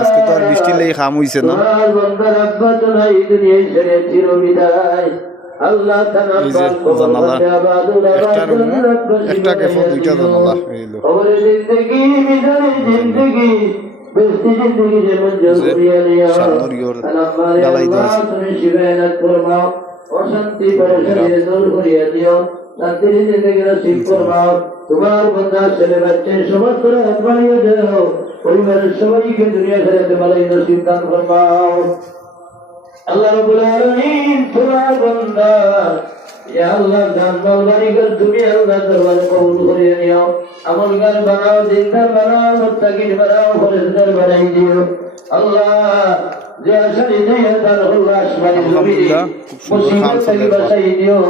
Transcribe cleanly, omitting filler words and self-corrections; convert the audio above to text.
আজকে তো আর বৃষ্টি লেগে খাম হইছে না। জানালা একটা রুম একটা কেফ দুইটা জানালা হইল। ডালাই তোমার বন্ধা ছেলে বাচ্চা সবার করে হাত বাড়িয়ে দাও, পরিবারের সবাইকে দুনিয়া ছেড়ে বালাই নসিব দান ফরমাও। আল্লাহ রাব্বুল আলামিন তোমার বান্দা ইয়া আল্লাহ জান মাল বাড়িঘর তুমি আল্লাহ দরবারে কবুল করে নিও। আমলগার বানাও, দিনদার বানাও, মুত্তাকিন বানাও, পরহেজগার বানাই দিও আল্লাহ। যে আশা নিয়ে দান আল্লাহ আসমানি জমিনে মুসিবত থেকে বাঁচাই দিও।